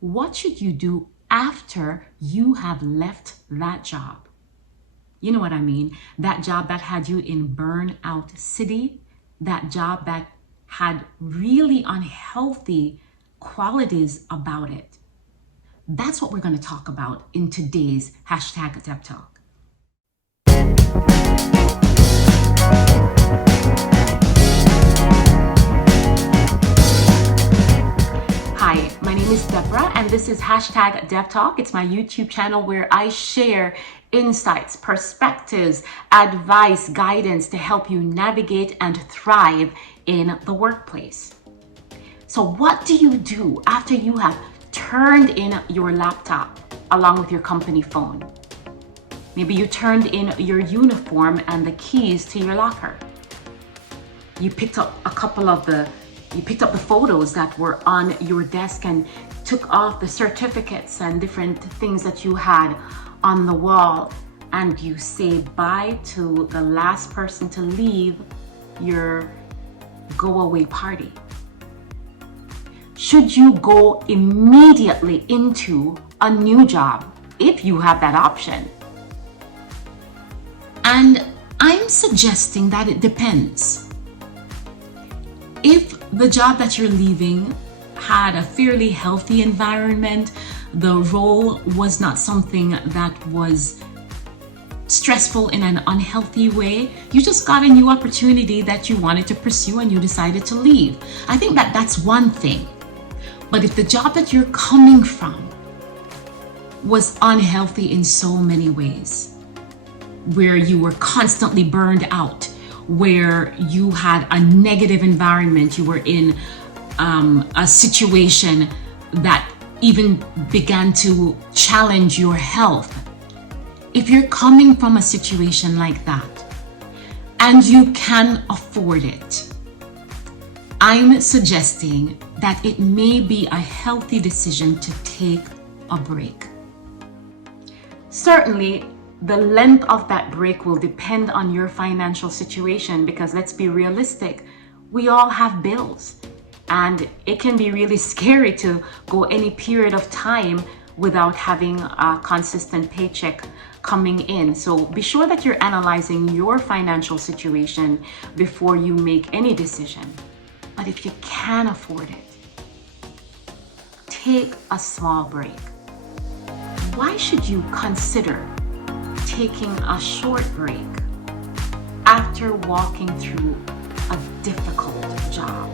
what should you do after you have left that job? You know what I mean? That job that had you in burnout city, that job that had really unhealthy qualities about it. That's what we're going to talk about in today's hashtag Dep Talk. Hi, my name is Deborah, and this is hashtag Dep Talk. It's my YouTube channel where I share insights, perspectives, advice, guidance to help you navigate and thrive in the workplace. So what do you do after you have turned in your laptop along with your company phone? Maybe you turned in your uniform and the keys to your locker. You picked up the photos that were on your desk and took off the certificates and different things that you had on the wall, and you say bye to the last person to leave your go away party. Should you go immediately into a new job if you have that option? And I'm suggesting that it depends. If the job that you're leaving had a fairly healthy environment, the role was not something that was stressful in an unhealthy way, you just got a new opportunity that you wanted to pursue and you decided to leave, I think that that's one thing. But if the job that you're coming from was unhealthy in so many ways, where you were constantly burned out, where you had a negative environment, you were in a situation that even began to challenge your health. If you're coming from a situation like that and you can afford it, I'm suggesting that it may be a healthy decision to take a break. Certainly, the length of that break will depend on your financial situation, because let's be realistic, we all have bills, and it can be really scary to go any period of time without having a consistent paycheck coming in. So be sure that you're analyzing your financial situation before you make any decision. But if you can afford it, take a small break. Why should you consider taking a short break after walking through a difficult job?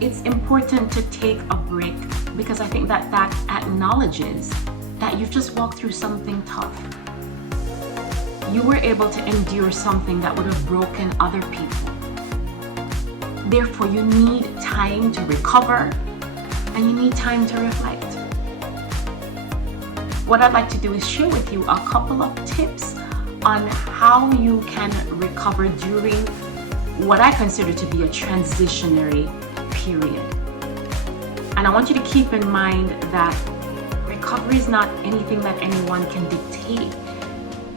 It's important to take a break because I think that acknowledges that you've just walked through something tough. You were able to endure something that would have broken other people. Therefore, you need time to recover and you need time to reflect. What I'd like to do is share with you a couple of tips on how you can recover during what I consider to be a transitionary period. And I want you to keep in mind that recovery is not anything that anyone can dictate.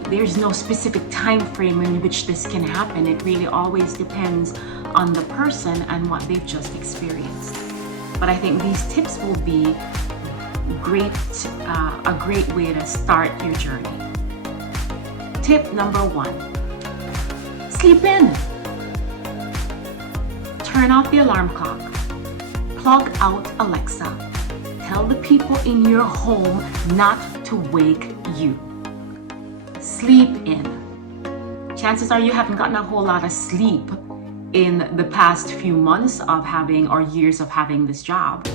There's no specific time frame in which this can happen. It really always depends on the person and what they've just experienced. But I think these tips will be a great way to start your journey. Tip number 1, sleep in. Turn off the alarm clock. Plug out Alexa. Tell the people in your home not to wake you. Sleep in. Chances are you haven't gotten a whole lot of sleep in the past few months of having or years of having this job.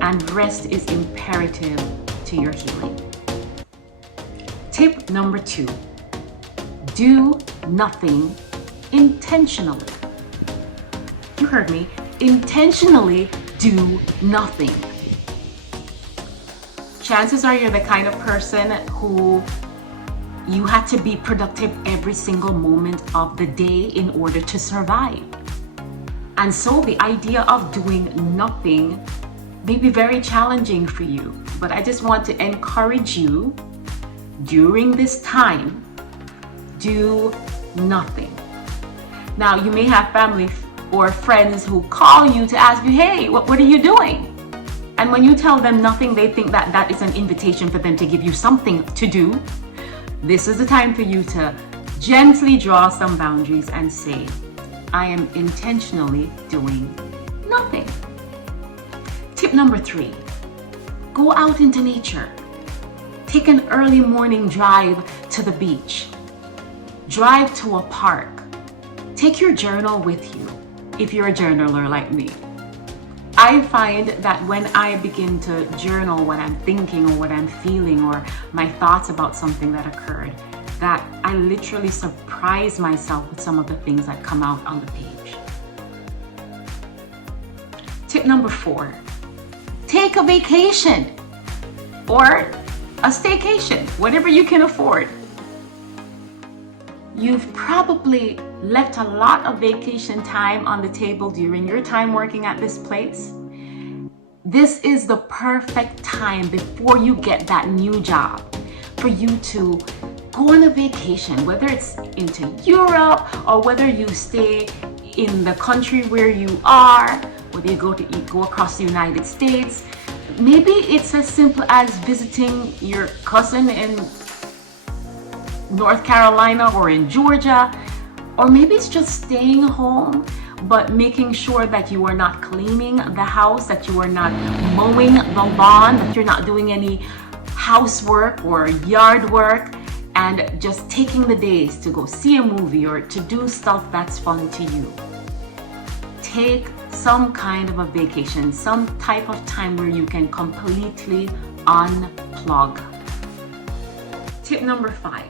And rest is imperative to your healing. Tip number 2, do nothing intentionally. You heard me, intentionally do nothing. Chances are you're the kind of person who you had to be productive every single moment of the day in order to survive. And so the idea of doing nothing may be very challenging for you, but I just want to encourage you during this time, do nothing. Now, you may have family or friends who call you to ask you, hey, what are you doing? And when you tell them nothing, they think that that is an invitation for them to give you something to do. This is the time for you to gently draw some boundaries and say, I am intentionally doing nothing. Tip number 3, go out into nature. Take an early morning drive to the beach. Drive to a park. Take your journal with you, if you're a journaler like me. I find that when I begin to journal what I'm thinking or what I'm feeling or my thoughts about something that occurred, that I literally surprise myself with some of the things that come out on the page. Tip number 4, take a vacation or a staycation, whatever you can afford. You've probably left a lot of vacation time on the table during your time working at this place. This is the perfect time before you get that new job for you to go on a vacation, whether it's into Europe or whether you stay in the country where you are, whether you go across the United States. Maybe it's as simple as visiting your cousin in North Carolina or in Georgia, or maybe it's just staying home but making sure that you are not cleaning the house, that you are not mowing the lawn, that you're not doing any housework or yard work, and just taking the days to go see a movie or to do stuff that's fun to you. Take some kind of a vacation, some type of time where you can completely unplug. Tip number 5,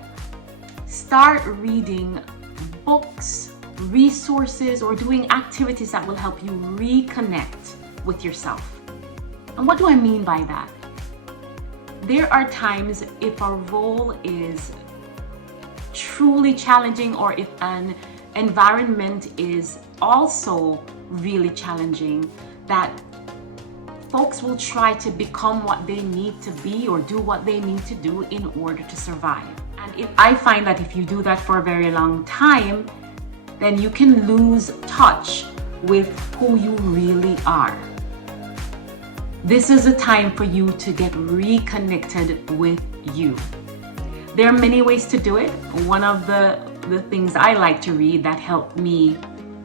start reading books, resources, or doing activities that will help you reconnect with yourself. And what do I mean by that? There are times if a role is truly challenging or if an environment is also really challenging, that folks will try to become what they need to be or do what they need to do in order to survive. And I find that if you do that for a very long time, then you can lose touch with who you really are. This is a time for you to get reconnected with you. There are many ways to do it. One of the things I like to read that helped me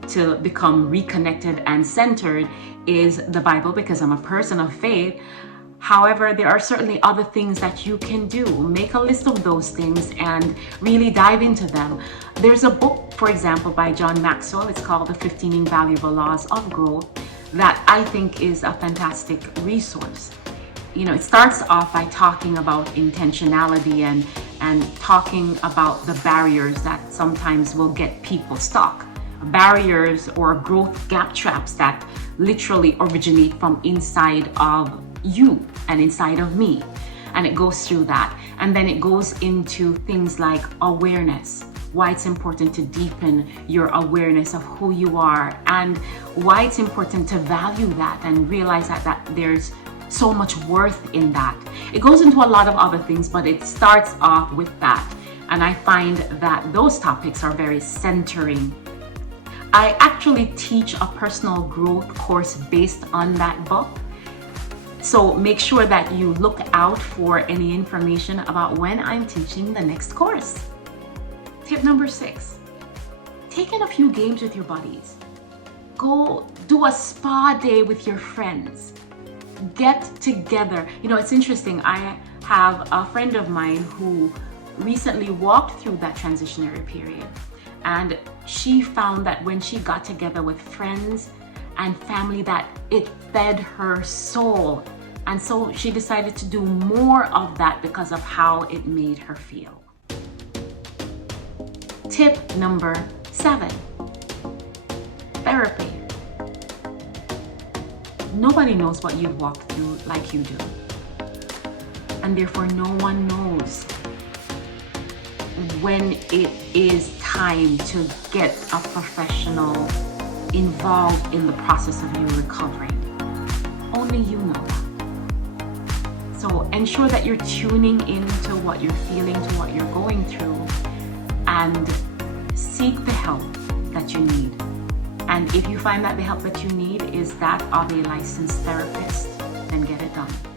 to become reconnected and centered is the Bible, because I'm a person of faith. However, there are certainly other things that you can do. Make a list of those things and really dive into them. There's a book, for example, by John Maxwell. It's called The 15 Invaluable Laws of Growth, that I think is a fantastic resource. You know, it starts off by talking about intentionality and talking about the barriers that sometimes will get people stuck. Barriers or growth gap traps that literally originate from inside of you and inside of me. And it goes through that. And then it goes into things like awareness, why it's important to deepen your awareness of who you are, and why it's important to value that and realize that there's so much worth in that. It goes into a lot of other things, but it starts off with that. And I find that those topics are very centering. I actually teach a personal growth course based on that book. So make sure that you look out for any information about when I'm teaching the next course. Tip number 6, take in a few games with your buddies. Go do a spa day with your friends. Get together. You know, it's interesting. I have a friend of mine who recently walked through that transitionary period. And she found that when she got together with friends and family, that it fed her soul. And so she decided to do more of that because of how it made her feel. Tip number 7, therapy. Nobody knows what you've walked through like you do. And therefore no one knows when it is time to get a professional involved in the process of you recovering. Only you know that. So ensure that you're tuning into what you're feeling, to what you're going through, and seek the help that you need. And if you find that the help that you need is that of a licensed therapist, then get it done.